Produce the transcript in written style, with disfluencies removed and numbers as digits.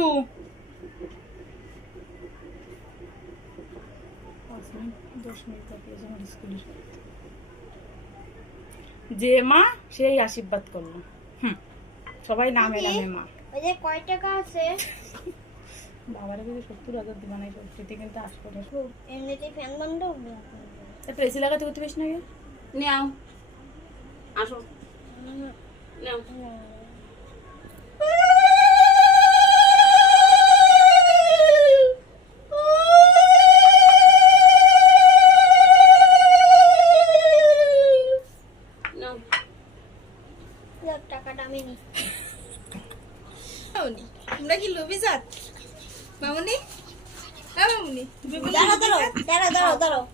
কিছু। 10 মিনিট বাকি আছে আমার স্কুলের। যে মা সেই আশীর্বাদ করলো। সবাই নাম এলামে মা। ওই যে কয় টাকা আছে? বাবারে কিন্তু 70,000 দিবা নাই, 70 কিন্তু আসবে না। এমনিতেই ফ্যান বন্ধ। তারপরে এসি লাগাতে করতে বেশ না গে? নাও আসো নাও নাও টাকাটা আমি নি। মামুনি তোমরা কি লোভী জাত? মামুনি, মামুনি তুমি বলে দাঁড়াও দাঁড়াও দাঁড়াও দাঁড়াও দাঁড়াও।